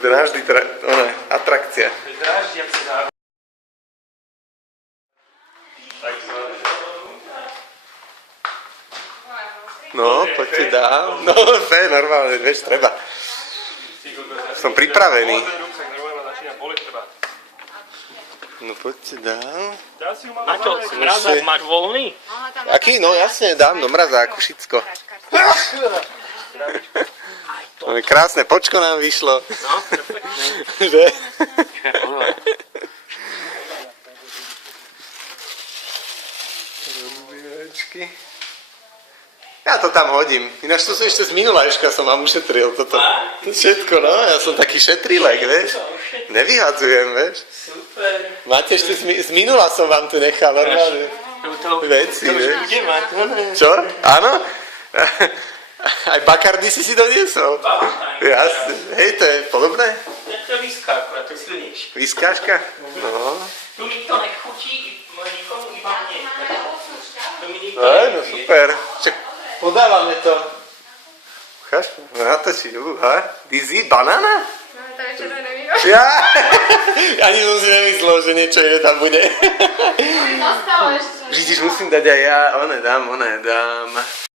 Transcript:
Dráždy, atrakcia. Dráždiaci zároveň. No, poďte dál. No, to je normálne, vieš, treba. Som pripravený. No, poďte dál. Na čo, mrazák máš voľný? Aký? No, jasne, dám do mrazáku všetko. Krásne počko nám vyšlo. No, perfektne. Že? Ja to tam hodím. Ináč to som ešte z minulajška som vám ušetril toto. Všetko, no. Ja som taký šetrilek, vieš. Nevyhadzujem, vieš. Super. Máte ešte z minula som vám tu nechal normálne veci, vieš. Čo? Áno? Aj Bacardi si doniesol? Jasne. Hej, to je podobné? To je whiská, akurát to je silnejšie. Whiskáška? No. Tu mi to nechutí, nikomu iba mne. To mi nikto No super. Čak, podávame to. Cháš? No na to si, Dizzy, banána? No, to je červené víno. Ja? Ani som si nemyslel, že niečo iné tam bude. Zostalo ešte. Vidíš, musím dať aj ja, one dám.